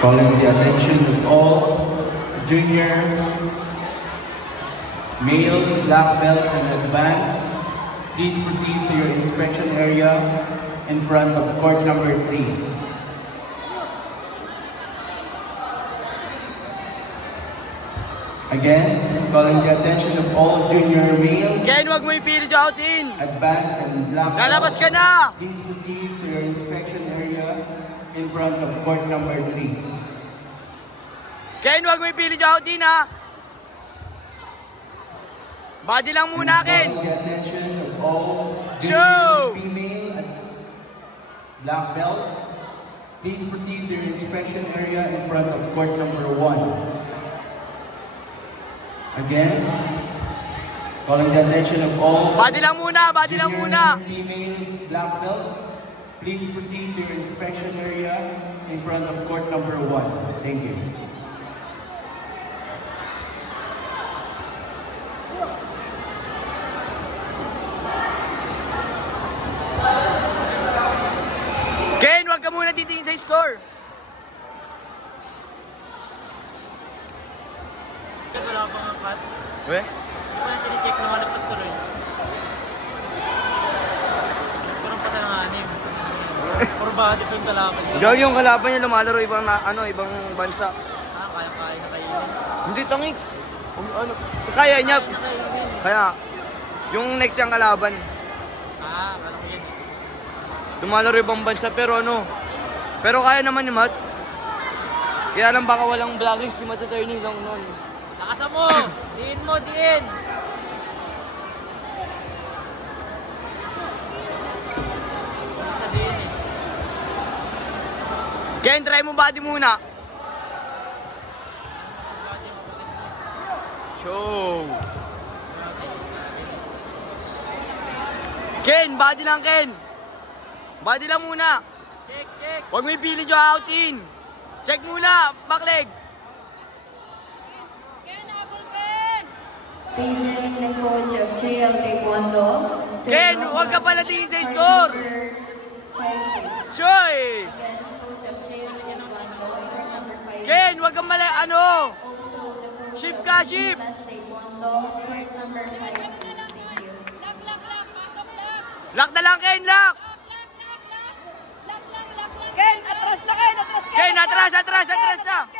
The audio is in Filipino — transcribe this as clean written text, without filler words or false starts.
Calling the attention of all junior, male, black belt, and advanced. Please proceed to your inspection area in front of court number 3. Again, calling the attention of all junior, male, Ken, wag mo ipilit out in! advanced, and black belt. Lalabas ka na! Please proceed to your inspection area in front of court number 3. Ken, wag mo ipilit out in ha! Body lang muna, Ken! Calling the attention of all Show! junior, female, and black belt. Please proceed to your inspection area in front of court number 1. Again, calling the attention of all Body lang muna, body lang junior, muna! female, black belt. Please proceed to your inspection area in front of court number 1. Thank you. Ken, wag ka muna titingin sa score! Wala pang angkat. Weh? Hindi pa na check na malagpas ko rin. Mas parang pata ng anim. Puro body pa yung kalaban niya. Gawin yung kalaban niya lumalaro ibang ibang bansa. Kaya-kaya na kainin. Hindi tangik. Ano? Kaya niya. Kaya na kainin. Kaya yung next yung kalaban. Akala ko yun. Lumalaro ibang bansa pero pero kaya naman ni Matt. Kaya lang baka walang vlogging si Matt sa turning zone noon. Lakasan mo! Diin mo, diin! Sa diin eh. Ken, try mo body muna. Show. Ken, body lang Ken. Body lang muna. Check, check! Huwag mo ipilit yung out in. Check muna, back leg. PJ, the coach of JL Taekwondo. Ken, huwag ka pala tingin sa score. Choy. Again, coach of JL Taekwondo, number 5. Ken, huwag kang Also, the coach Shift of ka, shift. Plus Taekwondo, court number 5. Thank you. Lock na lang Ken, lock. Ken, atras na Ken, atras na. Ken, atras na.